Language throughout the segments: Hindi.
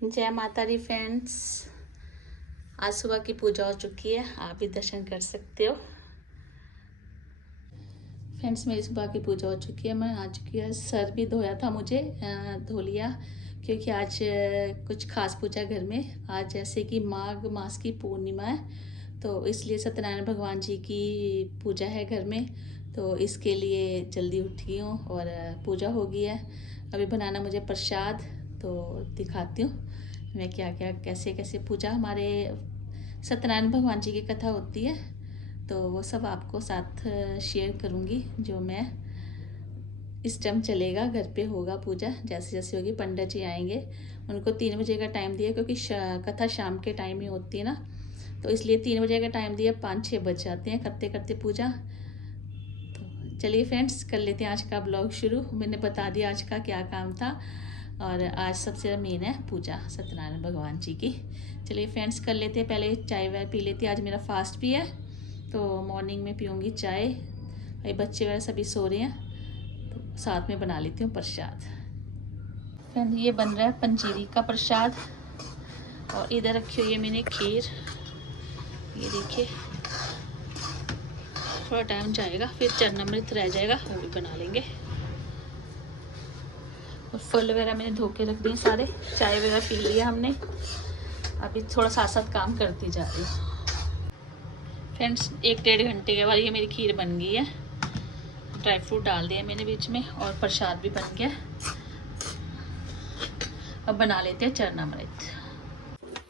जय माता दी फ्रेंड्स। आज सुबह की पूजा हो चुकी है, आप भी दर्शन कर सकते हो। फ्रेंड्स मेरी सुबह की पूजा हो चुकी है, मैं आ चुकी है। सर भी धोया था मुझे, धो लिया क्योंकि आज कुछ खास पूजा घर में। आज जैसे कि माघ मास की पूर्णिमा है, तो इसलिए सत्यनारायण भगवान जी की पूजा है घर में। तो इसके लिए जल्दी उठी हूँ और पूजा हो गई है। अभी बनाना मुझे प्रसाद, तो दिखाती हूँ मैं क्या क्या कैसे कैसे पूजा हमारे सत्यनारायण भगवान जी की कथा होती है। तो वो सब आपको साथ शेयर करूँगी। जो मैं इस टाइम चलेगा, घर पे होगा पूजा, जैसे जैसे होगी। पंडित जी आएंगे, उनको 3 बजे का टाइम दिया क्योंकि कथा शाम के टाइम ही होती है ना, तो इसलिए 3 बजे का टाइम दिया। 5-6 बज जाते हैं करते करते पूजा। तो चलिए फ्रेंड्स कर लेते हैं आज का ब्लॉग शुरू। मैंने बता दिया आज का क्या काम था, और आज सबसे मेन है पूजा सत्यनारायण भगवान जी की। चलिए फ्रेंड्स कर लेते हैं। पहले चाय वाय पी लेती है, आज मेरा फास्ट भी है, तो मॉर्निंग में पीऊँगी चाय। अभी बच्चे वगैरह सभी सो रहे हैं, तो साथ में बना लेती हूँ प्रसाद। फ्रेंड ये बन रहा है पंजीरी का प्रसाद, और इधर रखी हुई है मैंने खीर। ये देखिए, थोड़ा टाइम जाएगा, फिर चरणामृत रह जाएगा, वो भी बना लेंगे। और फल वगैरह मैंने धो के रख दिए सारे। चाय वगैरह पी लिया हमने, अभी थोड़ा साथ साथ काम करती जा रही हूँ। फ्रेंड्स 1-1.5 घंटे के बाद ये मेरी खीर बन गई है। ड्राई फ्रूट डाल दिया मैंने बीच में, और प्रसाद भी बन गया। अब बना लेते हैं चरणामृत।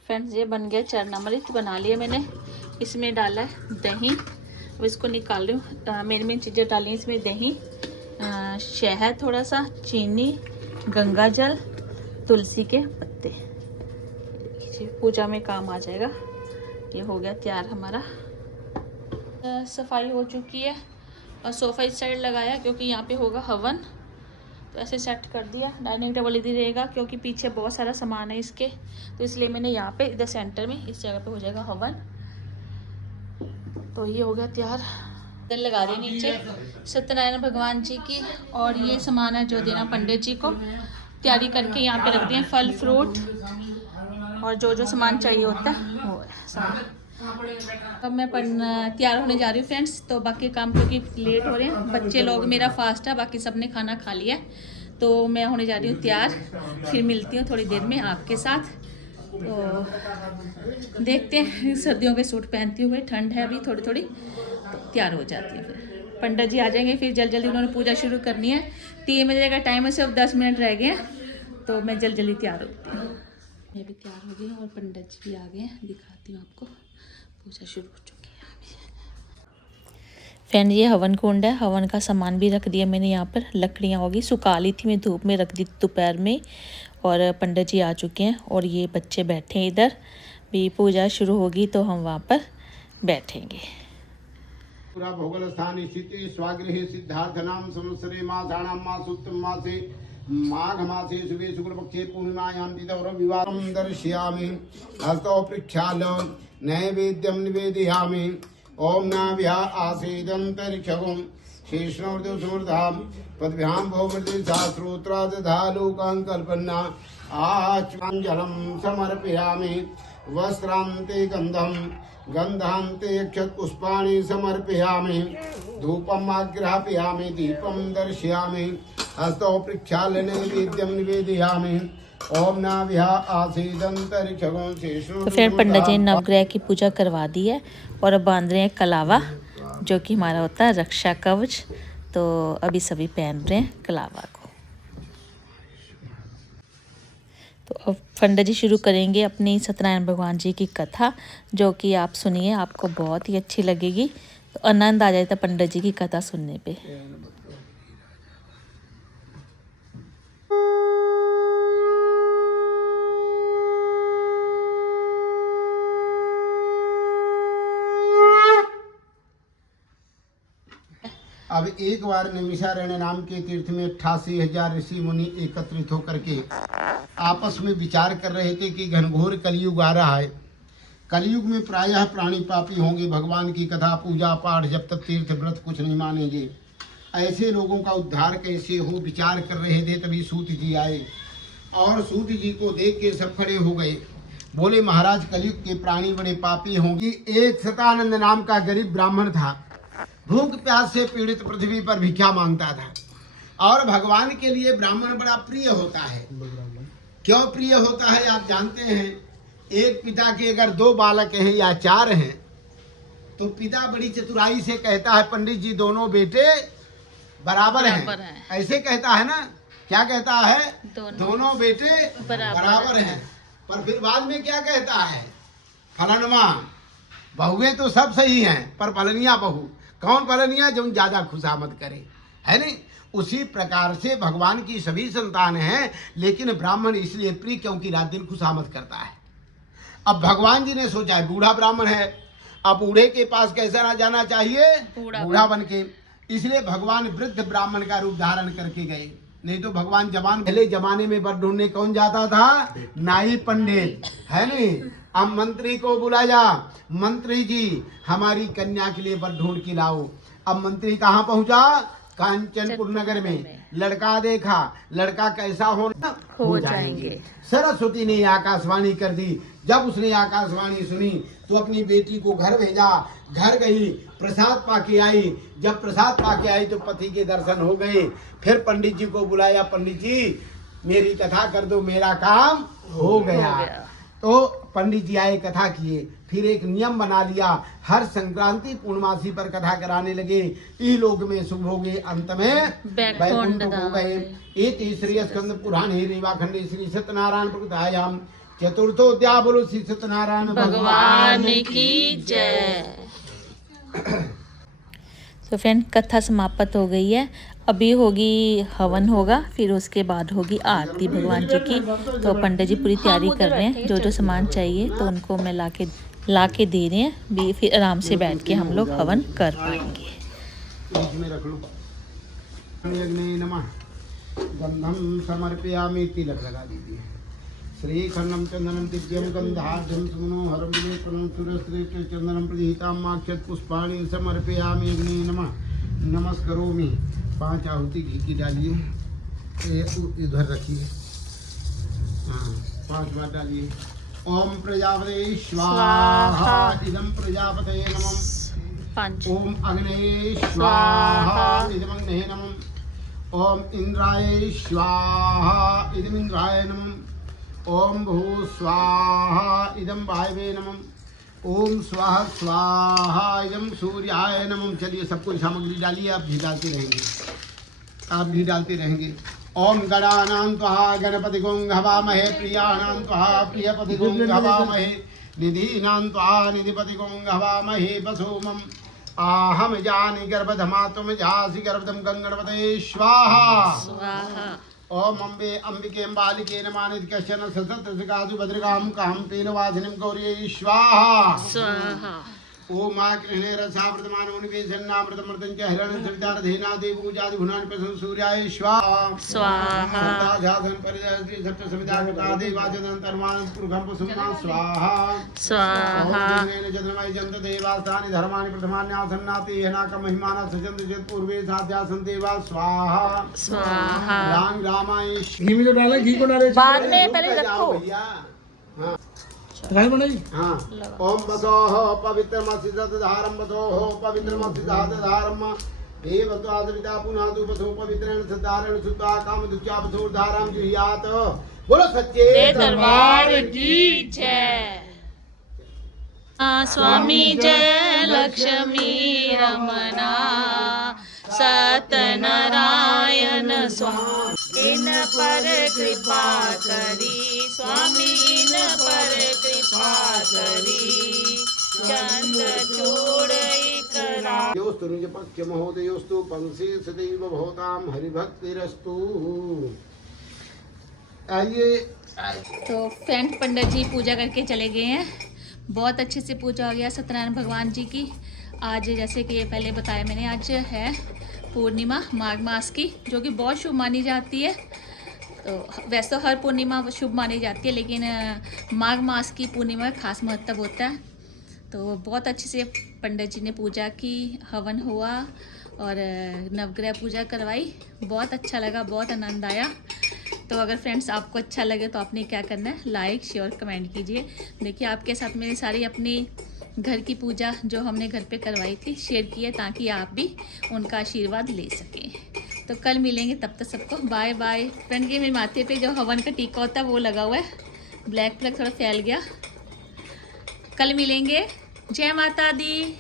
फ्रेंड्स ये बन गया चरणामृत, बना लिया मैंने। इसमें डाला है दही, अब इसको निकाल रही हूँ। मेन मेन चीज़ें डाली इसमें, दही, शहद, थोड़ा सा चीनी, गंगा जल, तुलसी के पत्ते। पूजा में काम आ जाएगा। ये हो गया तैयार हमारा। सफाई हो चुकी है, और सोफ़ा इस साइड लगाया क्योंकि यहाँ पे होगा हवन, तो ऐसे सेट कर दिया। डाइनिंग टेबल इधर रहेगा क्योंकि पीछे बहुत सारा सामान है इसके, तो इसलिए मैंने यहाँ पे इधर सेंटर में इस जगह पे हो जाएगा हवन। तो ये हो गया तैयार। इधर लगा दिया नीचे सत्यनारायण भगवान जी की, और ये सामान है जो देना पंडित जी को। तैयारी करके यहाँ पे रख दिए फल फ्रूट, और जो जो सामान चाहिए होता है वो है सामान। अब मैं तैयार होने जा रही हूँ फ्रेंड्स। तो बाकी काम क्योंकि लेट हो रहे हैं, बच्चे लोग, मेरा फास्ट है, बाकी सब ने खाना खा लिया है। तो मैं होने जा रही हूँ तैयार, फिर मिलती हूँ थोड़ी देर में आपके साथ। तो देखते हैं, सर्दियों के सूट पहनती हूँ, भाई ठंड है अभी थोड़ी थोड़ी, तो तैयार हो जाती है। फिर पंडित जी आ जाएंगे, फिर जल्दी जल्दी उन्होंने पूजा शुरू करनी है। 3 बजे का टाइम है, सिर्फ 10 मिनट रह गए हैं, तो मैं जल्दी जल्दी तैयार होती हूँ। मैं भी तैयार हो गई और पंडित जी भी आ गए हैं, दिखाती हूँ आपको। पूजा शुरू हो चुकी है। फ्रेंड ये हवन कुंड है, हवन का सामान भी रख दिया मैंने यहाँ पर। लकड़ियाँ होगी, सुखा ली थी मैं, धूप में रख दी दोपहर में। और पंडित जी आ चुके हैं, और ये बच्चे बैठे हैं इधर। भी पूजा शुरू होगी तो हम वहाँ पर बैठेंगे। पूरा भौगोल स्थान स्थित स्वागृहे सिद्धार्थ नाम संवत्सरे मासाणां मासोत्तम मासे माघ मासे शुभे शुक्लपक्षे पूर्णिमायां तिथौ विवाहं दर्शयामि। हस्तौ प्रक्षाल्य नैवेद्यं निवेदयामि। ओम नाभ्या आसीदन्तरिक्षगुं शेषणोर्देव समृद्धां पद्भ्यां भौमृदे सहस्रोत्रादधालोकान् कल्पन्ना आचमञ्जलं समर्पयामि। वस्त्रान्ते गन्धं गन्धान्ते अक्षतपुष्पाणि समर्पयामि। धूपम् आग्रापयामि, दीपं दर्शयामि। हस्तौ प्रक्षाल्य नैवेद्यं निवेदयामि। ओम नाभ्या आसीदन्तरिक्षगुं शेषणोर्देव। तो फिर पंडित जी ने नवग्रह की पूजा करवा दी है, और अब बांध रहे हैं कलावा, जो कि हमारा होता है रक्षा कवच। तो अभी सभी पहन रहे हैं कलावा को। तो अब पंडित जी शुरू करेंगे अपनी सत्यनारायण भगवान जी की कथा, जो कि आप सुनिए, आपको बहुत ही अच्छी लगेगी। तो आनंद आ जाता पंडित जी की कथा सुनने पे। अब एक बार नैमिषारण्य नाम के तीर्थ में 88,000 ऋषि मुनि एकत्रित होकर के आपस में विचार कर रहे थे कि घनघोर कलयुग आ रहा है। कलयुग में प्रायः प्राणी पापी होंगे, भगवान की कथा पूजा पाठ जब तक तीर्थ व्रत कुछ नहीं मानेंगे। ऐसे लोगों का उद्धार कैसे हो, विचार कर रहे थे। तभी सूत जी आए और सूत जी को देख के सब खड़े हो गए। बोले महाराज कलयुग के प्राणी बड़े पापी होंगे। एक सतानंद नाम का गरीब ब्राह्मण था, भूख प्यास से पीड़ित पृथ्वी पर भिक्षा मांगता था। और भगवान के लिए ब्राह्मण बड़ा प्रिय होता है। क्यों प्रिय होता है आप जानते हैं? एक पिता के अगर 2 बालक हैं या 4 हैं तो पिता बड़ी चतुराई से कहता है पंडित जी दोनों बेटे बराबर हैं। ऐसे कहता है ना, क्या कहता है? दोनों बेटे बराबर हैं। पर फिर बाद में क्या कहता है? फलनवा बहुएं तो सब सही हैं पर फलनिया बहू। कौन फलनिया? जो ज्यादा खुशामद करे, है नहीं? उसी प्रकार से भगवान की सभी संतान हैं, लेकिन ब्राह्मण इसलिए प्रिय क्योंकि रात दिन खुशामद करता है। अब भगवान जी ने सोचा है बूढ़ा ब्राह्मण है, अब बूढ़े के पास कैसा ना जाना चाहिए? बूढ़ा बन के। इसलिए भगवान वृद्ध ब्राह्मण का रूप धारण करके गए। नहीं तो भगवान जवान, पहले जमाने में वर ढूंढने कौन जाता था? नाई पंडित, है नहीं? अब मंत्री को बुलाया, मंत्री जी हमारी कन्या के लिए वर ढूंढ के लाओ। अब मंत्री कहाँ पहुंचा? कांचनपुर नगर में। लड़का देखा, लड़का कैसा हो जाएंगे। सरस्वती ने आकाशवाणी कर दी। जब उसने आकाशवाणी सुनी तो अपनी बेटी को घर भेजा। घर गई, प्रसाद पाके आई। जब प्रसाद पाके आई तो पति के दर्शन हो गए। फिर पंडित जी को बुलाया, पंडित जी मेरी कथा कर दो, मेरा काम हो गया। तो पंडित जी आए, कथा किए। फिर एक नियम बना लिया, हर संक्रांति पूर्णमासी पर कथा कराने लगे। इहलोक में शुभ हो गए, अंत में वैकुंठ हो गए। ये तीसरी स्कंद पुराणे रेवाखंडे श्री सत्यनारायण प्रकटायाम चतुर्थोध्याय। बोलो श्री सत्यनारायण भगवान की जय। तो फ्रेंड कथा समाप्त हो गई है। अभी होगी हवन होगा, फिर उसके बाद होगी आरती भगवान जी की। तो पंडित जी पूरी तैयारी कर रहे हैं, जो जो सामान चाहिए तो उनको मैं ला के दे रहे हैं भी। फिर आराम से बैठ के हम लोग हवन कर पाएंगे। में रख लो। अग्ने नमः गंधम समर्पयामि, तिलक लगा दीजिए। श्री खंडम चंदनम दिव्यम गंधाढ्यम सुमनोहरम विलेपनम सुरश्रेष्ठ चंदनम प्रदीहितामाक्षत पुष्पाणि समर्पयामि। अग्ने नमः नमस्करोमि। 5 आहुति घी की डालिए, इधर रखिए। हाँ 5 बार डालिए। ओम प्रजापते स्वाहा, इदं प्रजापते नमः। ओम अग्ने स्वाहा, इदं अग्ने नमः। ओम इंद्राय स्वाहा, इदं इंद्राय नमः। ओम भू स्वाहा, इदं वायवे नमः। ओम स्वाहा स्वाहा, इदं सूर्याय नमः। चलिए सबको सामग्री डालिए, आप घी डालते रहेंगे, आप घी डालते रहेंगे। ओम गणानां त्वा गणपतिगुं हवामहे, प्रियाणां त्वा प्रियपतिगुं हवामहे, निधीनां त्वा निधिपतिगुं हवामहे। वसोमम् आहम जानि गर्भधमा तुम जासि गर्भधम गंगणपते स्वाहा। ओम अम्बे अंबिके अम्बालिके नमानित कश्चन सततसगासु भद्रकां कां पीनवासिनीं गौर्यै स्वाहा। ओम मा कृष्णे रसा वर्तमान उन्निवेशन्नामृतमृतं च हिरण्यं सवितारधेना देवपूजादि गुणानि प्रसन्न सूर्याय स्वाहा। जाधन परिदश्री सप्त सविता कृता देवाचनं तन्मानं पुरुषं पुष्पं स्वाहा। ओम जन्मय जन्त देवास्तानि धर्माणि प्रथमान्यासन्नाति हनाकं महिमाना सजन्त जत पूर्वे साध्यासन देवा स्वाहा। राम रामाय घी में जो डाला, घी को डाले बाद में, पहले रखो भैया। हाँ हाँ। ओम बसोह पवित्रमसिधारम बसोह पवित्रमसिधारम देवत्वादविता पुनादु बसो पवित्रेण सदारण सुता काम दुच्चा बसोधाराम जुहियात। बोलो सच्चे दरबार की जय। स्वामी जय लक्ष्मी रमना सत्यनारायण स्वामी। इन पर कृपा करी स्वामी, इन पर कृपा करी चंद्र चूड़ई करा। योस्तु निज पक्ष महोदयोस्तु पंसे सदैव भवताम हरिभक्तिरस्तु। आइए। तो फ्रेंड पंडित जी पूजा करके चले गए हैं। बहुत अच्छे से पूजा हो गया सत्यनारायण भगवान जी की। आज जैसे कि पहले बताया मैंने, आज है पूर्णिमा माघ मास की, जो कि बहुत शुभ मानी जाती है। तो वैसे तो हर पूर्णिमा शुभ मानी जाती है, लेकिन माघ मास की पूर्णिमा का खास महत्व होता है। तो बहुत अच्छे से पंडित जी ने पूजा की, हवन हुआ और नवग्रह पूजा करवाई। बहुत अच्छा लगा, बहुत आनंद आया। तो अगर फ्रेंड्स आपको अच्छा लगे तो आपने क्या करना है, लाइक शेयर कमेंट कीजिए। देखिए आपके साथ मैंने सारी अपनी घर की पूजा जो हमने घर पे करवाई थी शेयर की है, ताकि आप भी उनका आशीर्वाद ले सकें। तो कल मिलेंगे, तब तक सबको बाय बाय। फ्रेंड ये मेरे माथे पे जो हवन का टीका होता है वो लगा हुआ है, ब्लैक ब्लैक थोड़ा फैल गया। कल मिलेंगे। जय माता दी।